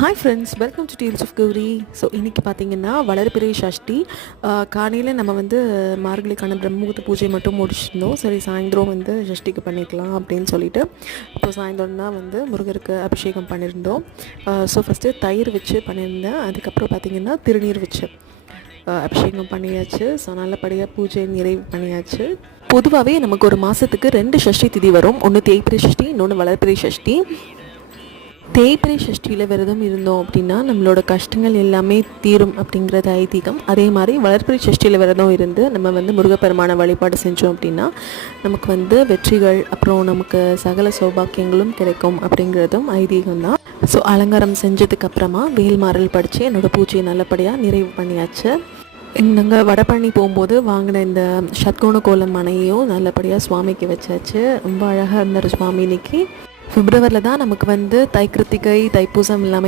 Hi friends, welcome to deals of Gowri. So இன்றைக்கி பார்த்திங்கன்னா வளர்பிறை சஷ்டி. காலையில் நம்ம வந்து மார்கழிக்கான பிரம்மமுகூர்த்த பூஜை மட்டும் முடிச்சிருந்தோம். சரி, சாயந்தரம் வந்து சஷ்டிக்கு பண்ணிக்கலாம் அப்படின்னு சொல்லிட்டு இப்போ சாயந்தரம் தான் வந்து முருகருக்கு அபிஷேகம் பண்ணியிருந்தோம். ஸோ ஃபஸ்ட்டு தயிர் வச்சு பண்ணியிருந்தேன். அதுக்கப்புறம் பார்த்திங்கன்னா திருநீர் வச்சு அபிஷேகம் பண்ணியாச்சு. ஸோ நல்லபடியாக பூஜை நிறைவு பண்ணியாச்சு. பொதுவாகவே நமக்கு ஒரு மாதத்துக்கு 2 சஷ்டி திதி வரும். ஒன்று தேய்பிறை சஷ்டி, இன்னொன்று வளர்பிறை சஷ்டி. தேய்பிறை சஷ்டியில் விரதம் இருந்தோம் அப்படின்னா நம்மளோட கஷ்டங்கள் எல்லாமே தீரும் அப்படிங்கிறது ஐதீகம். அதே மாதிரி வளர்பிறை சஷ்டியில் விரதம் இருந்து நம்ம வந்து முருகப்பெருமான வழிபாடு செஞ்சோம் அப்படின்னா நமக்கு வந்து வெற்றிகள், அப்புறம் நமக்கு சகல சௌபாக்கியங்களும் கிடைக்கும் அப்படிங்கிறதும் ஐதீகம் தான். ஸோ அலங்காரம் செஞ்சதுக்கப்புறமா வேல்மாறல் படித்து என்னோடய பூஜையை நல்லபடியாக நிறைவு பண்ணியாச்சு. நாங்கள் வடபழனி போகும்போது வாங்கின இந்த சத்கோண கோலம் மனையையும் நல்லபடியாக சுவாமிக்கு வச்சாச்சு. ரொம்ப அழகாக இருந்தார் சுவாமி. இன்னைக்கு பிப்ரவரியில் தான் நமக்கு வந்து தை கிருத்திகை, தைப்பூசம் எல்லாமே